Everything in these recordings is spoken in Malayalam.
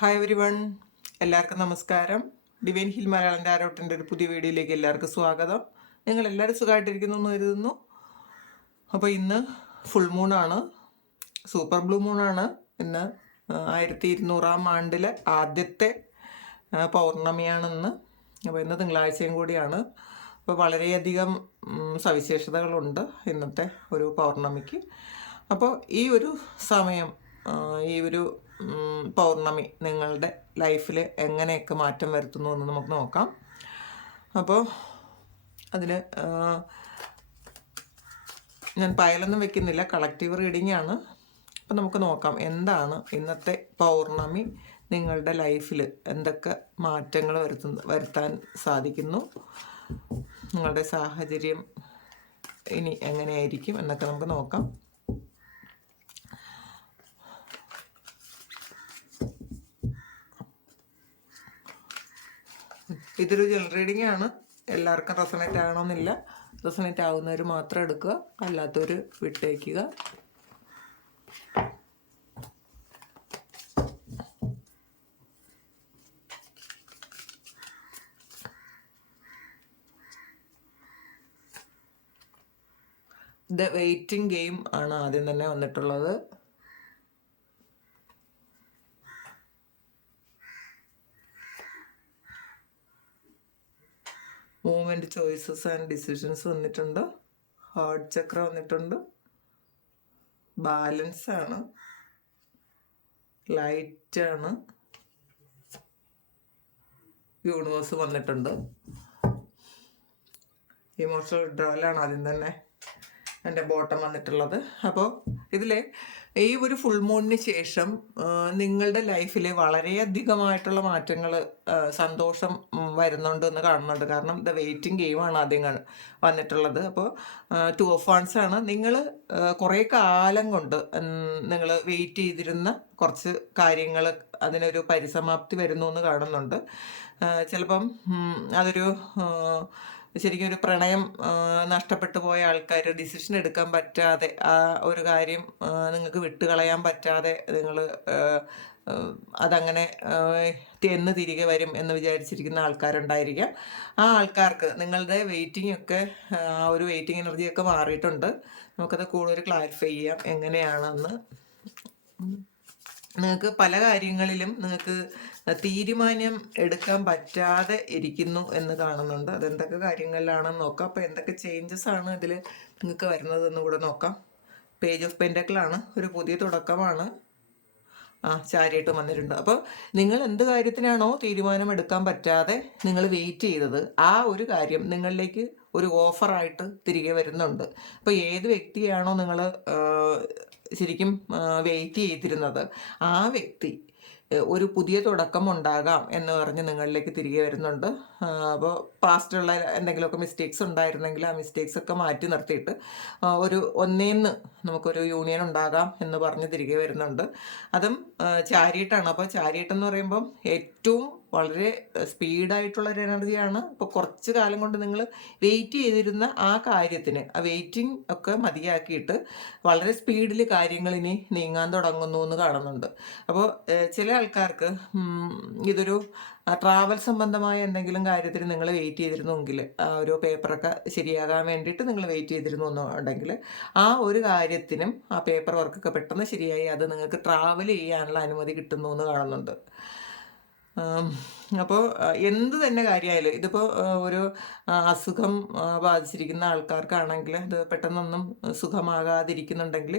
ഹായ് എവരി വൺ എല്ലാവർക്കും നമസ്കാരം. ഡിവൈൻ ഹിൽ മലയാളം ആരോട്ടിന്റെ ഒരു പുതിയ വീഡിയോയിലേക്ക് എല്ലാവർക്കും സ്വാഗതം. നിങ്ങൾ എല്ലാവരും സുഖമായിട്ടിരിക്കുന്നു എന്ന് കരുതുന്നു. അപ്പോൾ ഇന്ന് ഫുൾ മൂണാണ് സൂപ്പർ ബ്ലൂ മൂണാണ് ഇന്ന് ആയിരത്തി ഇരുന്നൂറാം ആണ്ടിലെ ആദ്യത്തെ പൗർണമിയാണെന്ന്. അപ്പോൾ ഇന്ന് തിങ്കളാഴ്ചയും കൂടിയാണ്. അപ്പോൾ വളരെയധികം സവിശേഷതകളുണ്ട് ഇന്നത്തെ ഒരു പൗർണമിക്ക്. അപ്പോൾ ഈ ഒരു സമയം ഈ ഒരു പൗർണമി നിങ്ങളുടെ ലൈഫിൽ എങ്ങനെയൊക്കെ മാറ്റം വരുത്തുന്നു എന്ന് നമുക്ക് നോക്കാം. അപ്പോൾ അതിൽ ഞാൻ പയലൊന്നും വെക്കുന്നില്ല. കളക്റ്റീവ് റീഡിംഗ് ആണ് അപ്പം നമുക്ക് നോക്കാം എന്താണ് ഇന്നത്തെ പൗർണമി നിങ്ങളുടെ ലൈഫിൽ എന്തൊക്കെ മാറ്റങ്ങൾ വരുത്തുന്ന വരുത്താൻ സാധിക്കുന്നു. നിങ്ങളുടെ സാഹചര്യം ഇനി എങ്ങനെയായിരിക്കും എന്നൊക്കെ നമുക്ക് നോക്കാം. ഇതൊരു ജനറൽ റീഡിംഗ് ആണ്. എല്ലാവർക്കും റെസണേറ്റ് ആകണമെന്നില്ല. റെസണേറ്റ് ആവുന്നവർ മാത്രം എടുക്കുക. അല്ലാത്തവർ വിട്ടേക്കുക. ദ വെയിറ്റിംഗ് ഗെയിം ആണ് ആദ്യം തന്നെ വന്നിട്ടുള്ളത്. മൂവ്മെന്റ് ചോയ്സസ് ആൻഡ് ഡിസിഷൻസ് വന്നിട്ടുണ്ട്? ഹാർട്ട് ചക്ര വന്നിട്ടുണ്ട്? ബാലൻസ് ആണ്. ലൈറ്റ് ആണ്. യൂണിവേഴ്സ് വന്നിട്ടുണ്ട്. ഇമോഷണൽ വിഡ്രോവലാണ് ആദ്യം തന്നെ എന്റെ ബോട്ടം വന്നിട്ടുള്ളത്. അപ്പോൾ ഇതിൽ ഈ ഒരു ഫുൾ മൂണിന് ശേഷം നിങ്ങളുടെ ലൈഫിൽ വളരെയധികമായിട്ടുള്ള മാറ്റങ്ങൾ സന്തോഷം വരുന്നുണ്ട് എന്ന് കാണുന്നുണ്ട്. കാരണം ദ വെയിറ്റിംഗ് ഗെയിമാണ് ആദ്യം വന്നിട്ടുള്ളത്. അപ്പോൾ ടു ഓഫ് വൺസ് ആണ്. നിങ്ങൾ കുറേ കാലം കൊണ്ട് നിങ്ങൾ വെയിറ്റ് ചെയ്തിരുന്ന കുറച്ച് കാര്യങ്ങൾ അതിനൊരു പരിസമാപ്തി വരുന്നു എന്ന് കാണുന്നുണ്ട്. ചിലപ്പം അതൊരു ശരിക്കും ഒരു പ്രണയം നഷ്ടപ്പെട്ടു പോയ ആൾക്കാർ ഡിസിഷൻ എടുക്കാൻ പറ്റാതെ ആ ഒരു കാര്യം നിങ്ങൾക്ക് വിട്ടുകളയാൻ പറ്റാതെ നിങ്ങൾ അതങ്ങനെ തെന്ന് തിരികെ വരും എന്ന് വിചാരിച്ചിരിക്കുന്ന ആൾക്കാരുണ്ടായിരിക്കാം. ആ ആൾക്കാർക്ക് നിങ്ങളുടെ വെയിറ്റിംഗ് ഒക്കെ ആ ഒരു വെയിറ്റിംഗ് എനർജിയൊക്കെ മാറിയിട്ടുണ്ട്. നമുക്കത് കൂടുതൽ ക്ലാരിഫൈ ചെയ്യാം. എങ്ങനെയാണെന്ന്. നിങ്ങൾക്ക് പല കാര്യങ്ങളിലും നിങ്ങൾക്ക് തീരുമാനം എടുക്കാൻ പറ്റാതെ ഇരിക്കുന്നു എന്ന് കാണുന്നുണ്ട്. അതെന്തൊക്കെ കാര്യങ്ങളിലാണെന്ന് നോക്കാം. അപ്പോൾ എന്തൊക്കെ ചേഞ്ചസ് ആണ് ഇതിൽ നിങ്ങൾക്ക് വരുന്നതെന്ന് കൂടെ നോക്കാം. പേജ് ഓഫ് പെന്റക്കിളാണ് ഒരു പുതിയ തുടക്കമാണ്. ആ ചാരിയിട്ട് വന്നിട്ടുണ്ട്. അപ്പോൾ നിങ്ങൾ എന്ത് കാര്യത്തിനാണോ തീരുമാനം എടുക്കാൻ പറ്റാതെ നിങ്ങൾ വെയിറ്റ് ചെയ്തത് ആ ഒരു കാര്യം നിങ്ങളിലേക്ക് ഒരു ഓഫറായിട്ട് തിരികെ വരുന്നുണ്ട്. അപ്പോൾ ഏത് വ്യക്തിയാണോ നിങ്ങൾ ശരിക്കും വെയിറ്റ് ചെയ്തിരുന്നത്. ആ വ്യക്തി ഒരു പുതിയ തുടക്കം ഉണ്ടാകാം എന്ന് പറഞ്ഞ് നിങ്ങളിലേക്ക് തിരികെ വരുന്നുണ്ട്. അപ്പോൾ പാസ്റ്റുള്ള എന്തെങ്കിലുമൊക്കെ മിസ്റ്റേക്സ് ഉണ്ടായിരുന്നെങ്കിൽ ആ മിസ്റ്റേക്സ് ഒക്കെ മാറ്റി നിർത്തിയിട്ട് ഒരു ഒന്നേന്ന് നമുക്കൊരു യൂണിയൻ ഉണ്ടാകാം എന്ന് പറഞ്ഞ് തിരികെ വരുന്നുണ്ട്. അതും ചാരിയിട്ടാണ്. അപ്പോൾ ചാരിയിട്ട് എന്ന് പറയുമ്പം ഏറ്റവും വളരെ സ്പീഡായിട്ടുള്ള ഒരു എനർജിയാണ് ഇപ്പോൾ കുറച്ച് കാലം കൊണ്ട് നിങ്ങൾ വെയിറ്റ് ചെയ്തിരുന്ന ആ കാര്യത്തിന് ആ വെയിറ്റിംഗ് ഒക്കെ മതിയാക്കിയിട്ട് വളരെ സ്പീഡിൽ കാര്യങ്ങൾ ഇനി നീങ്ങാൻ തുടങ്ങുന്നു എന്ന് കാണുന്നുണ്ട്. അപ്പോൾ ചില ആൾക്കാർക്ക് ഇതൊരു ട്രാവൽ സംബന്ധമായ എന്തെങ്കിലും കാര്യത്തിന് നിങ്ങൾ വെയിറ്റ് ചെയ്തിരുന്നെങ്കിൽ ആ ഒരു പേപ്പറൊക്കെ ശരിയാകാൻ വേണ്ടിയിട്ട് നിങ്ങൾ വെയിറ്റ് ചെയ്തിരുന്നു എന്നുണ്ടെങ്കിൽ ആ ഒരു കാര്യത്തിനും ആ പേപ്പർ വർക്കൊക്കെ പെട്ടെന്ന് ശരിയായി അത് നിങ്ങൾക്ക് ട്രാവൽ ചെയ്യാനുള്ള അനുമതി കിട്ടുന്നു എന്ന് കാണുന്നുണ്ട്. അപ്പോൾ എന്ത് തന്നെ കാര്യമായാലും ഇതിപ്പോൾ ഒരു ആ, അസുഖം ആ, ബാധിച്ചിരിക്കുന്ന ആൾക്കാർക്കാണെങ്കിൽ അത് പെട്ടെന്നൊന്നും സുഖമാകാതിരിക്കുന്നുണ്ടെങ്കിൽ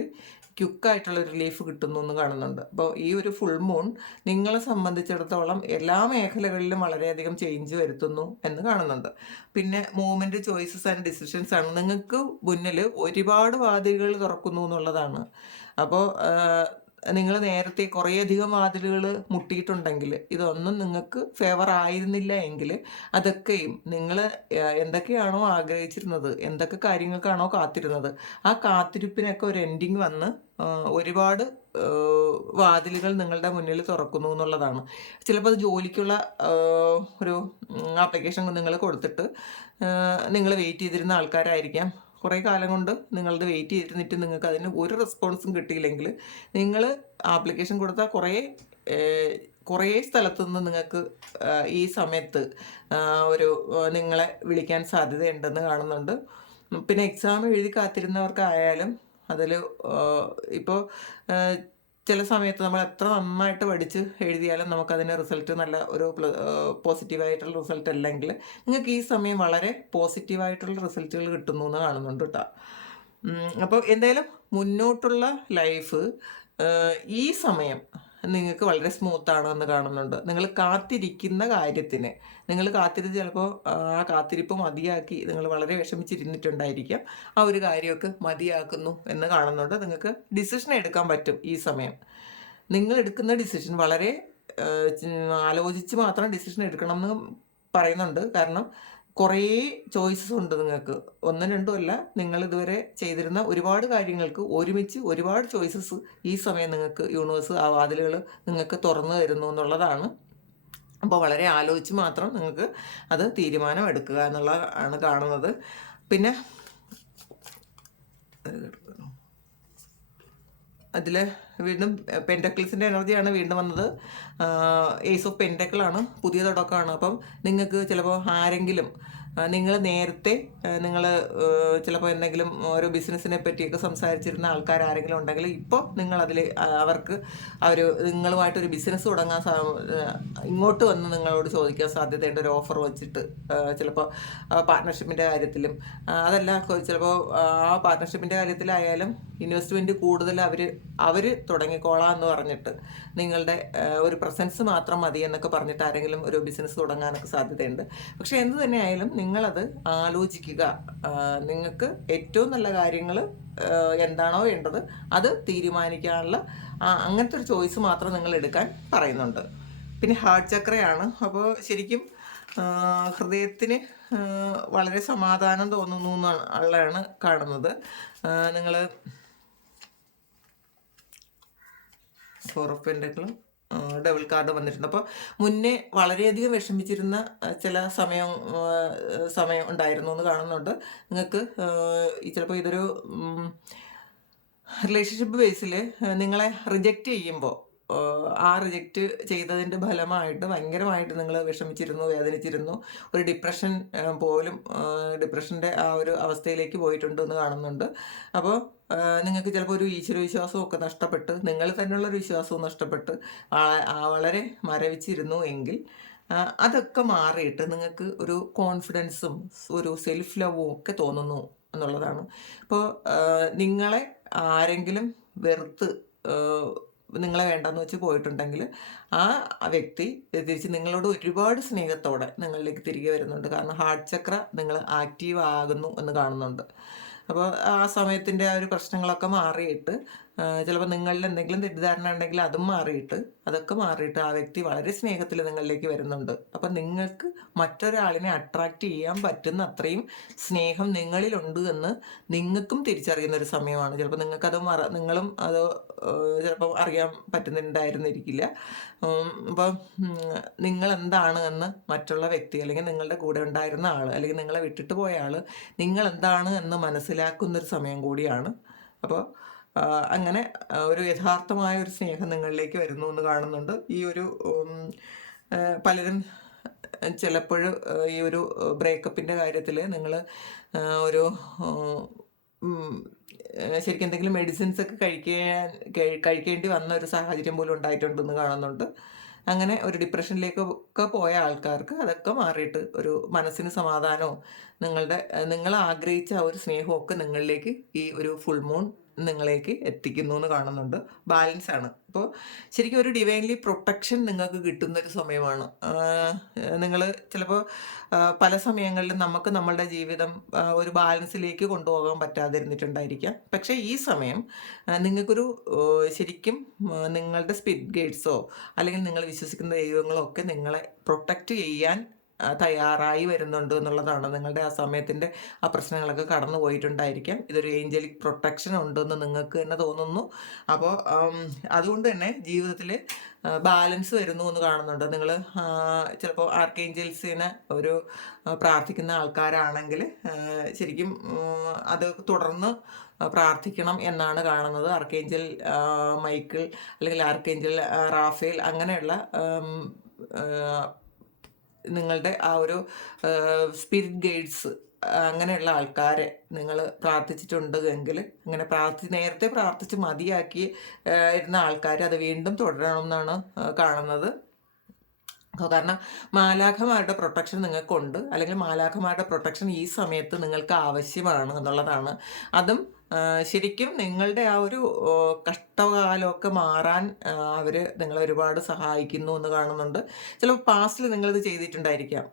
ക്യുക്കായിട്ടുള്ള റിലീഫ് കിട്ടുന്നു എന്ന് കാണുന്നുണ്ട്. അപ്പോൾ ഈ ഒരു ഫുൾ മൂൺ നിങ്ങളെ സംബന്ധിച്ചിടത്തോളം എല്ലാ മേഖലകളിലും വളരെയധികം ചേഞ്ച് വരുത്തുന്നു എന്ന് കാണുന്നുണ്ട്. പിന്നെ മൂവ്മെന്റ് ചോയ്സസ് ആൻഡ് ഡിസിഷൻസ് ആണ്. നിങ്ങൾക്ക് മുന്നിൽ ഒരുപാട് വാതിലുകൾ തുറക്കുന്നു എന്നുള്ളതാണ്. അപ്പോൾ നിങ്ങൾ നേരത്തെ കുറേയധികം വാതിലുകൾ മുട്ടിയിട്ടുണ്ടെങ്കിൽ ഇതൊന്നും നിങ്ങൾക്ക് ഫേവർ ആയിരുന്നില്ല എങ്കിൽ അതൊക്കെയും നിങ്ങൾ എന്തൊക്കെയാണോ ആഗ്രഹിച്ചിരുന്നത് എന്തൊക്കെ കാര്യങ്ങൾക്കാണോ കാത്തിരുന്നത് ആ കാത്തിരിപ്പിനൊക്കെ ഒരു എൻഡിങ് വന്ന് ഒരുപാട് വാതിലുകൾ നിങ്ങളുടെ മുന്നിൽ തുറക്കുന്നു എന്നുള്ളതാണ്. ചിലപ്പോൾ അത് ജോലിക്കുള്ള ഒരു ആപ്ലിക്കേഷൻ നിങ്ങൾ കൊടുത്തിട്ട് നിങ്ങൾ വെയിറ്റ് ചെയ്തിരുന്ന ആൾക്കാരായിരിക്കാം. കുറേ കാലം കൊണ്ട് നിങ്ങളത് വെയിറ്റ് ചെയ്തിരുന്നിട്ട് നിങ്ങൾക്ക് അതിന് ഒരു റെസ്പോൺസും കിട്ടിയില്ലെങ്കിൽ നിങ്ങൾ ആപ്ലിക്കേഷൻ കൊടുത്താൽ കുറേ കുറേ സ്ഥലത്തു നിന്ന് നിങ്ങൾക്ക് ഈ സമയത്ത് ഒരു നിങ്ങളെ വിളിക്കാൻ സാധ്യതയുണ്ടെന്ന് കാണുന്നുണ്ട്. പിന്നെ എക്സാം എഴുതി കാത്തിരുന്നവർക്കായാലും അതിൽ ഇപ്പോൾ ചില സമയത്ത് നമ്മൾ എത്ര നന്നായിട്ട് പഠിച്ച് എഴുതിയാലും നമുക്കതിന് റിസൾട്ട് നല്ല ഒരു പോസിറ്റീവായിട്ടുള്ള റിസൾട്ട് അല്ലെങ്കിൽ നിങ്ങൾക്ക് ഈ സമയം വളരെ പോസിറ്റീവായിട്ടുള്ള റിസൾട്ടുകൾ കിട്ടുന്നു എന്ന് കാണുന്നുണ്ട് കേട്ടോ. അപ്പോൾ എന്തായാലും മുന്നോട്ടുള്ള ലൈഫ് ഈ സമയം നിങ്ങൾക്ക് വളരെ സ്മൂത്താണ് എന്ന് കാണുന്നുണ്ട്. നിങ്ങൾ കാത്തിരിക്കുന്ന കാര്യത്തിന്. നിങ്ങൾ കാത്തിരുന്ന് ചിലപ്പോൾ ആ കാത്തിരിപ്പ് മതിയാക്കി നിങ്ങൾ വളരെ വിഷമിച്ചിരുന്നിട്ടുണ്ടായിരിക്കാം. ആ ഒരു കാര്യമൊക്കെ മതിയാക്കുന്നു എന്ന് കാണുന്നുണ്ട്. നിങ്ങൾക്ക് ഡിസിഷൻ എടുക്കാൻ പറ്റും ഈ സമയം. നിങ്ങൾ എടുക്കുന്ന ഡിസിഷൻ വളരെ ആലോചിച്ച് മാത്രം ഡിസിഷൻ എടുക്കണം എന്ന് പറയുന്നുണ്ട്. കാരണം കുറേ ചോയ്സസ് ഉണ്ട് നിങ്ങൾക്ക് ഒന്നും രണ്ടും അല്ല നിങ്ങൾ ഇതുവരെ ചെയ്തിരുന്ന ഒരുപാട് കാര്യങ്ങൾക്ക് ഒരുമിച്ച് ഒരുപാട് ചോയ്സസ് ഈ സമയം നിങ്ങൾക്ക് യൂണിവേഴ്സ് ആ വാതിലുകൾ നിങ്ങൾക്ക് തുറന്നു തരുന്നു എന്നുള്ളതാണ്. അപ്പോൾ വളരെ ആലോചിച്ച് മാത്രം നിങ്ങൾക്ക് അത് തീരുമാനം എടുക്കുക എന്നുള്ളതാണ് കാണുന്നത്. പിന്നെ അതിൽ വീണ്ടും പെന്റക്കിൾസിന്റെ എനർജിയാണ് വീണ്ടും വന്നത്. ഏസ് ഓഫ് പെന്റക്കിളാണ് പുതിയ തുടക്കമാണ്. അപ്പം നിങ്ങൾക്ക് ചിലപ്പോൾ ആരെങ്കിലും നിങ്ങൾ നേരത്തെ നിങ്ങൾ ചിലപ്പോൾ എന്തെങ്കിലും ഓരോ ബിസിനസ്സിനെ പറ്റിയൊക്കെ സംസാരിച്ചിരുന്ന ആൾക്കാർ ആരെങ്കിലും ഉണ്ടെങ്കിൽ ഇപ്പോൾ നിങ്ങളതിൽ അവർക്ക് അവർ നിങ്ങളുമായിട്ടൊരു ബിസിനസ് തുടങ്ങാൻ ഇങ്ങോട്ട് വന്ന് നിങ്ങളോട് ചോദിക്കാൻ സാധ്യതയുണ്ട്. ഒരു ഓഫർ വെച്ചിട്ട് ചിലപ്പോൾ പാർട്ട്ണർഷിപ്പിന്റെ കാര്യത്തിലും അതല്ല ചിലപ്പോൾ ആ പാർട്ട്ണർഷിപ്പിന്റെ കാര്യത്തിലായാലും ഇൻവെസ്റ്റ്മെന്റ് കൂടുതൽ അവർ അവർ തുടങ്ങിക്കോളാം എന്ന് പറഞ്ഞിട്ട് നിങ്ങളുടെ ഒരു പ്രസൻസ് മാത്രം മതി എന്നൊക്കെ പറഞ്ഞിട്ട് ആരെങ്കിലും ഒരു ബിസിനസ് തുടങ്ങാനൊക്കെ സാധ്യതയുണ്ട്. പക്ഷേ എന്ത് തന്നെയായാലും നിങ്ങളത് ആലോചിക്കുക. നിങ്ങൾക്ക് ഏറ്റവും നല്ല കാര്യങ്ങൾ എന്താണോ വേണ്ടത് അത് തീരുമാനിക്കാനുള്ള അങ്ങനത്തെ ഒരു ചോയ്സ് മാത്രം നിങ്ങൾ എടുക്കാൻ പറയുന്നുണ്ട്. പിന്നെ ഹാർട്ട് ചക്രയാണ്. അപ്പോൾ ശരിക്കും ഹൃദയത്തിന് വളരെ സമാധാനം തോന്നുന്നു എന്നുള്ളതാണ് കാണുന്നത്. നിങ്ങൾ ഫോർ ഡബിൾ കാർഡ് വന്നിട്ടുണ്ട്. അപ്പോൾ മുന്നേ വളരെയധികം വിഷമിച്ചിരുന്ന ചില സമയം സമയം ഉണ്ടായിരുന്നു എന്ന് കാണുന്നുണ്ട്. നിങ്ങൾക്ക് ചിലപ്പോൾ ഇതൊരു റിലേഷൻഷിപ്പ് ബേസിൽ നിങ്ങളെ റിജക്റ്റ് ചെയ്യുമ്പോൾ ആ റിജക്റ്റ് ചെയ്തതിന്റെ ഫലമായിട്ട് ഭയങ്കരമായിട്ട് നിങ്ങൾ വിഷമിച്ചിരുന്നു വേദനിച്ചിരുന്നു. ഒരു ഡിപ്രഷൻ പോലും ഡിപ്രഷന്റെ ആ ഒരു അവസ്ഥയിലേക്ക് പോയിട്ടുണ്ട് എന്ന് കാണുന്നുണ്ട്. അപ്പോൾ നിങ്ങൾക്ക് ചിലപ്പോൾ ഒരു ഈശ്വര വിശ്വാസവും ഒക്കെ നഷ്ടപ്പെട്ട് നിങ്ങൾ തന്നെയുള്ള ഒരു വിശ്വാസവും നഷ്ടപ്പെട്ട് വളരെ മരവിച്ചിരുന്നു എങ്കിൽ അതൊക്കെ മാറിയിട്ട് നിങ്ങൾക്ക് ഒരു കോൺഫിഡൻസും ഒരു സെൽഫ് ലവും ഒക്കെ തോന്നുന്നു എന്നുള്ളതാണ്. അപ്പോൾ നിങ്ങളെ ആരെങ്കിലും വെറുത്ത് നിങ്ങളെ വേണ്ടെന്ന് വെച്ച് പോയിട്ടുണ്ടെങ്കിൽ ആ വ്യക്തി തിരിച്ച് നിങ്ങളോട് ഒരുപാട് സ്നേഹത്തോടെ നിങ്ങളിലേക്ക് തിരികെ വരുന്നുണ്ട്. കാരണം ഹാർട്ട് ചക്ര നിങ്ങൾ ആക്റ്റീവ് ആകുന്നു എന്ന് കാണുന്നുണ്ട്. അപ്പോൾ ആ സമയത്തിന്റെ ആ ഒരു പ്രശ്നങ്ങളൊക്കെ മാറിയിട്ട് ചിലപ്പോൾ നിങ്ങളിൽ എന്തെങ്കിലും തെറ്റിദ്ധാരണ ഉണ്ടെങ്കിൽ അതും മാറിയിട്ട് അതൊക്കെ മാറിയിട്ട് ആ വ്യക്തി വളരെ സ്നേഹത്തിൽ നിങ്ങളിലേക്ക് വരുന്നുണ്ട്. അപ്പം നിങ്ങൾക്ക് മറ്റൊരാളിനെ അട്രാക്റ്റ് ചെയ്യാൻ പറ്റുന്ന അത്രയും സ്നേഹം നിങ്ങളിലുണ്ട് എന്ന് നിങ്ങൾക്കും തിരിച്ചറിയുന്ന ഒരു സമയമാണ്. ചിലപ്പോൾ നിങ്ങൾക്കത് മറ നിങ്ങളും അത് ചിലപ്പോൾ അറിയാൻ പറ്റുന്നുണ്ടായിരുന്നിരിക്കില്ല. അപ്പോൾ അപ്പം നിങ്ങൾ എന്താണ് എന്ന് മറ്റുള്ള വ്യക്തി അല്ലെങ്കിൽ നിങ്ങളുടെ കൂടെ ഉണ്ടായിരുന്ന ആൾ അല്ലെങ്കിൽ നിങ്ങളെ വിട്ടിട്ട് പോയ ആൾ നിങ്ങൾ എന്താണ് എന്ന് മനസ്സിലാക്കുന്ന ഒരു സമയം കൂടിയാണ്. അപ്പോൾ അങ്ങനെ ഒരു യഥാർത്ഥമായ ഒരു സ്നേഹം നിങ്ങളിലേക്ക് വരുന്നു എന്ന് കാണുന്നുണ്ട്. ഈ ഒരു പലരും ചിലപ്പോൾ ഈ ഒരു ബ്രേക്കപ്പിന്റെ കാര്യത്തിൽ നിങ്ങൾ ഒരു ശരിക്കും എന്തെങ്കിലും മെഡിസിൻസ് ഒക്കെ കഴിക്കാൻ കഴിക്കേണ്ടി വന്ന ഒരു സാഹചര്യം പോലും ഉണ്ടായിട്ടുണ്ടെന്ന് കാണുന്നുണ്ട്. അങ്ങനെ ഒരു ഡിപ്രഷനിലേക്കൊക്കെ പോയ ആൾക്കാർക്ക് അതൊക്കെ മാറിയിട്ട് ഒരു മനസ്സിന് സമാധാനവും നിങ്ങളുടെ നിങ്ങൾ ആഗ്രഹിച്ച ആ ഒരു സ്നേഹവും ഒക്കെ നിങ്ങളിലേക്ക് ഈ ഒരു ഫുൾ മൂൺ നിങ്ങളേക്ക് എത്തിക്കുന്നു എന്ന് കാണുന്നുണ്ട്. ബാലൻസ് ആണ്. അപ്പോൾ ശരിക്കും ഒരു ഡിവൈൻലി പ്രൊട്ടക്ഷൻ നിങ്ങൾക്ക് കിട്ടുന്ന ഒരു സമയമാണ് നിങ്ങൾ ചിലപ്പോൾ പല സമയങ്ങളിലും നമുക്ക് നമ്മളുടെ ജീവിതം ഒരു ബാലൻസിലേക്ക് കൊണ്ടുപോകാൻ പറ്റാതിരുന്നിട്ടുണ്ടായിരിക്കാം. പക്ഷേ ഈ സമയം നിങ്ങൾക്കൊരു ശരിക്കും നിങ്ങളുടെ സ്പിരിറ്റ് ഗൈഡ്സോ അല്ലെങ്കിൽ നിങ്ങൾ വിശ്വസിക്കുന്ന ദൈവങ്ങളോ ഒക്കെ നിങ്ങളെ പ്രൊട്ടക്റ്റ് ചെയ്യാൻ തയ്യാറായി വരുന്നുണ്ട് എന്നുള്ളതാണ് നിങ്ങളുടെ ആ സമയത്തിന്റെ ആ പ്രശ്നങ്ങളൊക്കെ കടന്നു പോയിട്ടുണ്ടായിരിക്കാം. ഇതൊരു ഏഞ്ചലിക് പ്രൊട്ടക്ഷൻ ഉണ്ടെന്ന് നിങ്ങൾക്ക് തന്നെ തോന്നുന്നു. അപ്പോൾ അതുകൊണ്ട് തന്നെ ജീവിതത്തിൽ ബാലൻസ് വരുന്നു എന്ന് കാണുന്നുണ്ട്. നിങ്ങൾ ചിലപ്പോൾ ആർക്കേഞ്ചൽസിനെ ഒരു പ്രാർത്ഥിക്കുന്ന ആൾക്കാരാണെങ്കിൽ ശരിക്കും അത് തുടർന്ന് പ്രാർത്ഥിക്കണം എന്നാണ് കാണുന്നത്. ആർക്കേഞ്ചൽ മൈക്കിൾ അല്ലെങ്കിൽ ആർക്കേഞ്ചൽ റാഫേൽ അങ്ങനെയുള്ള നിങ്ങളുടെ ആ ഒരു സ്പിരിറ്റ് ഗൈഡ്സ് അങ്ങനെയുള്ള ആൾക്കാരെ നിങ്ങൾ പ്രാർത്ഥിച്ചിട്ടുണ്ട് എങ്കിൽ അങ്ങനെ പ്രാർത്ഥി നേരത്തെ പ്രാർത്ഥിച്ച് മതിയാക്കി ഇരുന്ന ആൾക്കാർ അത് വീണ്ടും തുടരണമെന്നാണ് കാണുന്നത്. കാരണം മാലാഖമാരുടെ പ്രൊട്ടക്ഷൻ നിങ്ങൾക്കുണ്ട്. അല്ലെങ്കിൽ മാലാഖമാരുടെ പ്രൊട്ടക്ഷൻ ഈ സമയത്ത് നിങ്ങൾക്ക് ആവശ്യമാണ് എന്നുള്ളതാണ്. അതും ശരിക്കും നിങ്ങളുടെ ആ ഒരു കഷ്ടകാലമൊക്കെ മാറാൻ അവർ നിങ്ങളെ ഒരുപാട് സഹായിക്കുന്നു എന്ന് കാണുന്നുണ്ട്. ചിലപ്പോൾ പാസ്റ്റിൽ നിങ്ങളിത് ചെയ്തിട്ടുണ്ടായിരിക്കാം.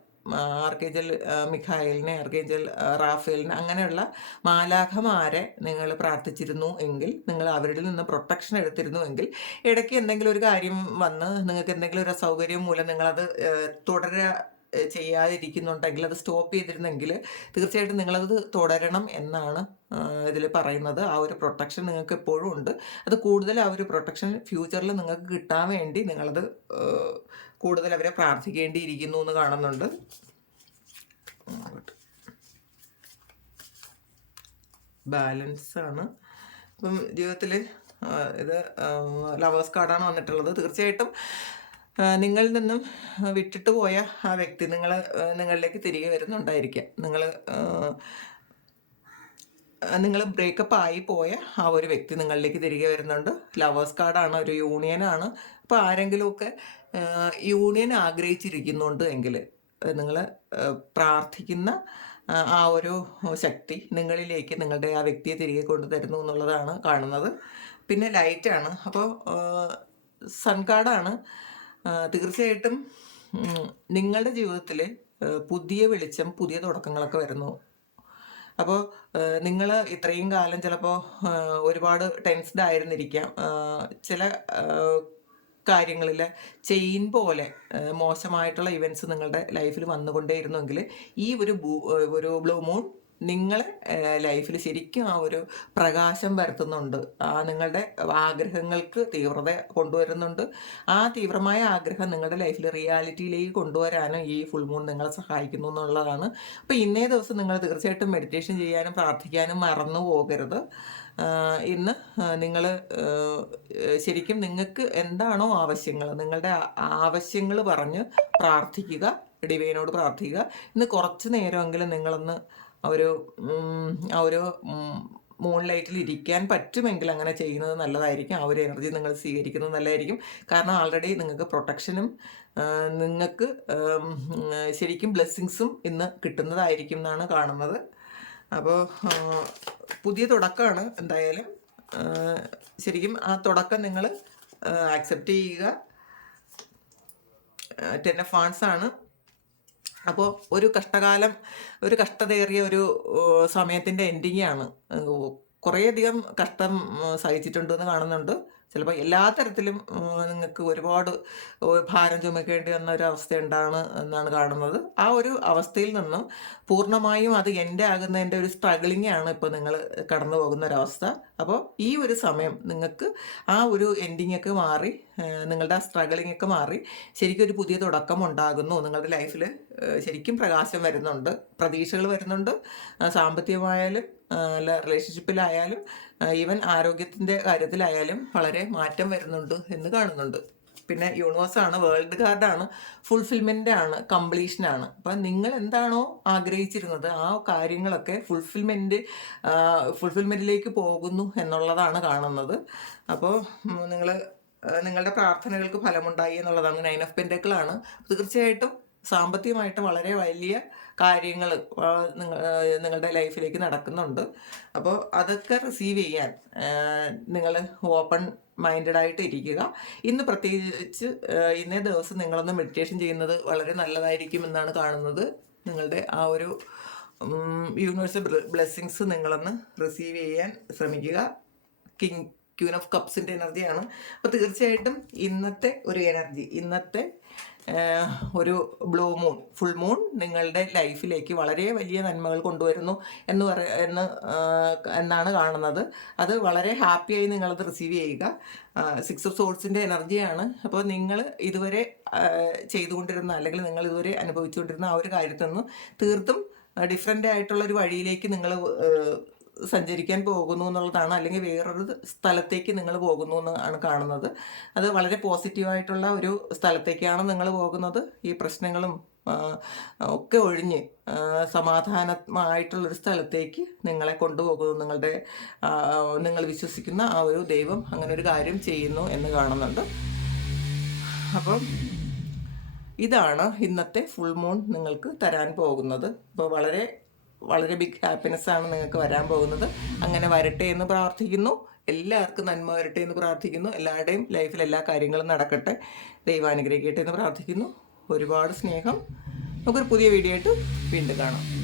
ആർക്കേഞ്ചൽ മിഖായലിനെ ആർക്കേജൽ റാഫേലിനെ അങ്ങനെയുള്ള മാലാഖമാരെ നിങ്ങൾ പ്രാർത്ഥിച്ചിരുന്നു എങ്കിൽ നിങ്ങൾ അവരിൽ നിന്ന് പ്രൊട്ടക്ഷൻ എടുത്തിരുന്നു എങ്കിൽ ഇടയ്ക്ക് എന്തെങ്കിലും ഒരു കാര്യം വന്ന് നിങ്ങൾക്ക് എന്തെങ്കിലും ഒരു അസൗകര്യം മൂലം നിങ്ങളത് തുടര ചെയ്യാതിരിക്കുന്നുണ്ടെങ്കിൽ അത് സ്റ്റോപ്പ് ചെയ്തിരുന്നെങ്കിൽ തീർച്ചയായിട്ടും നിങ്ങളത് തുടരണം എന്നാണ് ഇതിൽ പറയുന്നത്. ആ ഒരു പ്രൊട്ടക്ഷൻ നിങ്ങൾക്ക് എപ്പോഴും ഉണ്ട്. അത് കൂടുതൽ ആ ഒരു പ്രൊട്ടക്ഷൻ ഫ്യൂച്ചറിൽ നിങ്ങൾക്ക് കിട്ടാൻ വേണ്ടി നിങ്ങളത് കൂടുതൽ അവരെ പ്രാർത്ഥിക്കേണ്ടിയിരിക്കുന്നു എന്ന് കാണുന്നുണ്ട്. ബാലൻസ് ആണ് ഇപ്പം ജീവിതത്തിൽ ഇത് ലവേഴ്സ് കാർഡാണ് വന്നിട്ടുള്ളത്. തീർച്ചയായിട്ടും നിങ്ങളിൽ നിന്നും വിട്ടിട്ട് പോയ ആ വ്യക്തി നിങ്ങൾ നിങ്ങളിലേക്ക് തിരികെ വരുന്നുണ്ടായിരിക്കാം. നിങ്ങൾ നിങ്ങൾ ബ്രേക്കപ്പ് ആയി പോയ ആ ഒരു വ്യക്തി നിങ്ങളിലേക്ക് തിരികെ വരുന്നുണ്ട്. ലവേഴ്സ് കാർഡാണ് ഒരു യൂണിയനാണ് അപ്പോൾ ആരെങ്കിലുമൊക്കെ യൂണിയൻ ആഗ്രഹിച്ചിരിക്കുന്നുണ്ട് എങ്കിൽ നിങ്ങൾ പ്രാർത്ഥിക്കുന്ന ആ, ഒരു ശക്തി നിങ്ങളിലേക്ക് നിങ്ങളുടെ ആ വ്യക്തിയെ തിരികെ കൊണ്ടുതരുന്നു എന്നുള്ളതാണ് കാണുന്നത്. പിന്നെ ലൈറ്റാണ് അപ്പോൾ സൺ കാർഡാണ് തീർച്ചയായിട്ടും നിങ്ങളുടെ ജീവിതത്തിൽ പുതിയ വെളിച്ചം പുതിയ തുടക്കങ്ങളൊക്കെ വരുന്നു. അപ്പോൾ നിങ്ങൾ ഇത്രയും കാലം ചിലപ്പോൾ ഒരുപാട് ടെൻസ്ഡ് ആയിരുന്നിരിക്കാം. ചില കാര്യങ്ങളിൽ ചെയിൻ പോലെ മോശമായിട്ടുള്ള ഇവന്റ്സ് നിങ്ങളുടെ ലൈഫിൽ വന്നുകൊണ്ടേയിരുന്നെങ്കിൽ ഈ ഒരു ഒരു ബ്ലൂ മൂൺ നിങ്ങളെ ലൈഫിൽ ശരിക്കും ആ ഒരു പ്രകാശം വരുത്തുന്നുണ്ട് ആ നിങ്ങളുടെ ആഗ്രഹങ്ങൾക്ക് തീവ്രത കൊണ്ടുവരുന്നുണ്ട്. ആ തീവ്രമായ ആഗ്രഹം നിങ്ങളുടെ ലൈഫിൽ റിയാലിറ്റിയിലേക്ക് കൊണ്ടുവരാനും ഈ ഫുൾ മൂൺ നിങ്ങളെ സഹായിക്കുന്നു എന്നുള്ളതാണ്. അപ്പോൾ ഇന്നേ ദിവസം നിങ്ങൾ തീർച്ചയായിട്ടും മെഡിറ്റേഷൻ ചെയ്യാനും പ്രാർത്ഥിക്കാനും മറന്നു പോകരുത്. ഇന്ന് നിങ്ങൾ ശരിക്കും നിങ്ങൾക്ക് എന്താണോ ആവശ്യങ്ങൾ നിങ്ങളുടെ ആവശ്യങ്ങൾ പറഞ്ഞ് പ്രാർത്ഥിക്കുക ഡിവൈനോട് പ്രാർത്ഥിക്കുക. ഇന്ന് കുറച്ച് നേരമെങ്കിലും നിങ്ങളൊന്ന് ഒരു ആ ഒരു മൂൺ ലൈറ്റിൽ ഇരിക്കാൻ പറ്റുമെങ്കിൽ അങ്ങനെ ചെയ്യുന്നത് നല്ലതായിരിക്കും. ആ ഒരു എനർജി നിങ്ങൾ സ്വീകരിക്കുന്നത് നല്ലതായിരിക്കും. കാരണം ആൾറെഡി നിങ്ങൾക്ക് പ്രൊട്ടക്ഷനും നിങ്ങൾക്ക് ശരിക്കും ബ്ലെസ്സിങ്സും ഇന്ന് കിട്ടുന്നതായിരിക്കും എന്നാണ് കാണുന്നത്. അപ്പോൾ പുതിയ തുടക്കമാണ് എന്തായാലും. ശരിക്കും ആ തുടക്കം നിങ്ങൾ ആക്സെപ്റ്റ് ചെയ്യുക. ടെൻ എഫ് ആണ്. അപ്പോൾ ഒരു കഷ്ടകാലം ഒരു കഷ്ടതയേറിയ ഒരു സമയത്തിന്റെ എൻഡിങ്ങാണ് കുറേയധികം കഷ്ടം സഹിച്ചിട്ടുണ്ടെന്ന് കാണുന്നുണ്ട്. ചിലപ്പോൾ എല്ലാ തരത്തിലും നിങ്ങൾക്ക് ഒരുപാട് ഭാരം ചുമക്കേണ്ടി വന്ന ഒരു അവസ്ഥ ഉണ്ടാണ് എന്നാണ് കാണുന്നത്. ആ ഒരു അവസ്ഥയിൽ നിന്നും പൂർണമായും അത് എന്റെ ആകുന്നതിന്റെ ഒരു സ്ട്രഗിളിംഗ് ആണ് ഇപ്പോൾ നിങ്ങൾ കടന്നു പോകുന്ന ഒരവസ്ഥ അപ്പോൾ ഈ ഒരു സമയം നിങ്ങൾക്ക് ആ ഒരു എൻഡിങ് ഒക്കെ മാറി നിങ്ങളുടെ ആ സ്ട്രഗിളിംഗ് ഒക്കെ മാറി ശരിക്കും ഒരു പുതിയ തുടക്കം ഉണ്ടാകുന്നു. നിങ്ങളുടെ ലൈഫിൽ ശരിക്കും പ്രകാശം വരുന്നുണ്ട് പ്രതീക്ഷകൾ വരുന്നുണ്ട്. സാമ്പത്തികമായാലും അല്ല റിലേഷൻഷിപ്പിലായാലും ഈവൻ ആരോഗ്യത്തിന്റെ കാര്യത്തിലായാലും വളരെ മാറ്റം വരുന്നുണ്ട് എന്ന് കാണുന്നുണ്ട്. പിന്നെ യൂണിവേഴ്സാണ് വേൾഡ് കാർഡാണ് ഫുൾഫിൽമെന്റ് ആണ് കംപ്ലീഷനാണ് അപ്പം നിങ്ങൾ എന്താണോ ആഗ്രഹിച്ചിരുന്നത് ആ കാര്യങ്ങളൊക്കെ ഫുൾഫിൽമെന്റ് ഫുൾഫിൽമെന്റിലേക്ക് പോകുന്നു എന്നുള്ളതാണ് കാണുന്നത്. അപ്പോൾ നിങ്ങൾ നിങ്ങളുടെ പ്രാർത്ഥനകൾക്ക് ഫലമുണ്ടായി എന്നുള്ളതാണ് നയൻ ഓഫ് പെൻഡക്കിളാണ് തീർച്ചയായിട്ടും സാമ്പത്തികമായിട്ട് വളരെ വലിയ കാര്യങ്ങൾ നിങ്ങളുടെ ലൈഫിലേക്ക് നടക്കുന്നുണ്ട്. അപ്പോൾ അതൊക്കെ റിസീവ് ചെയ്യാൻ നിങ്ങൾ ഓപ്പൺ മൈൻഡഡ് ആയിട്ട് ഇരിക്കുക. ഇന്ന് പ്രത്യേകിച്ച് ഇന്നേ ദിവസം നിങ്ങളൊന്ന് മെഡിറ്റേഷൻ ചെയ്യുന്നത് വളരെ നല്ലതായിരിക്കും എന്നാണ് കാണുന്നത്. നിങ്ങളുടെ ആ ഒരു യൂണിവേഴ്സൽ ബ്ലെസ്സിങ്സ് നിങ്ങളൊന്ന് റിസീവ് ചെയ്യാൻ ശ്രമിക്കുക. കിങ് ക്യൂൻ ഓഫ് കപ്സിന്റെ എനർജിയാണ് അപ്പോൾ തീർച്ചയായിട്ടും ഇന്നത്തെ ഒരു എനർജി ഇന്നത്തെ ഒരു ബ്ലൂ മൂൺ ഫുൾ മൂൺ നിങ്ങളുടെ ലൈഫിലേക്ക് വളരെ വലിയ നന്മകൾ കൊണ്ടുവരുന്നു എന്ന് പറ എന്ന് എന്നാണ് കാണുന്നത്. അത് വളരെ ഹാപ്പിയായി നിങ്ങളത് റിസീവ് ചെയ്യുക. സിക്സ് ഓഫ് സോഴ്സിന്റെ എനർജിയാണ് അപ്പോൾ നിങ്ങൾ ഇതുവരെ ചെയ്തുകൊണ്ടിരുന്ന അല്ലെങ്കിൽ നിങ്ങൾ ഇതുവരെ അനുഭവിച്ചുകൊണ്ടിരുന്ന ആ ഒരു കാര്യത്തിൽ നിന്ന് തീർത്തും ഡിഫറെന്റ് ആയിട്ടുള്ള ഒരു വഴിയിലേക്ക് നിങ്ങൾ സഞ്ചരിക്കാൻ പോകുന്നു എന്നുള്ളതാണ് അല്ലെങ്കിൽ വേറൊരു സ്ഥലത്തേക്ക് നിങ്ങൾ പോകുന്നു എന്നാണ് കാണുന്നത്. അത് വളരെ പോസിറ്റീവായിട്ടുള്ള ഒരു സ്ഥലത്തേക്കാണ് നിങ്ങൾ പോകുന്നത്. ഈ പ്രശ്നങ്ങളും ഒക്കെ ഒഴിഞ്ഞ് സമാധാനമായിട്ടുള്ളൊരു സ്ഥലത്തേക്ക് നിങ്ങളെ കൊണ്ടുപോകുന്നു. നിങ്ങളുടെ നിങ്ങൾ വിശ്വസിക്കുന്ന ആ ഒരു ദൈവം അങ്ങനെ ഒരു കാര്യം ചെയ്യുന്നു എന്ന് കാണുന്നുണ്ട്. അപ്പം ഇതാണ് ഇന്നത്തെ ഫുൾ മൂൺ നിങ്ങൾക്ക് തരാൻ പോകുന്നത്. അപ്പോൾ വളരെ വളരെ ബിഗ് ഹാപ്പിനെസ് ആണ് നിങ്ങൾക്ക് വരാൻ പോകുന്നത്. അങ്ങനെ വരട്ടെ എന്ന് പ്രാർത്ഥിക്കുന്നു. എല്ലാവർക്കും നന്മ വരട്ടെ എന്ന് പ്രാർത്ഥിക്കുന്നു. എല്ലാവരുടെയും ലൈഫിൽ എല്ലാ കാര്യങ്ങളും നടക്കട്ടെ. ദൈവം അനുഗ്രഹിക്കട്ടെ എന്ന് പ്രാർത്ഥിക്കുന്നു. ഒരുപാട് സ്നേഹം. നമുക്കൊരു പുതിയ വീഡിയോ ആയിട്ട് വീണ്ടും കാണാം.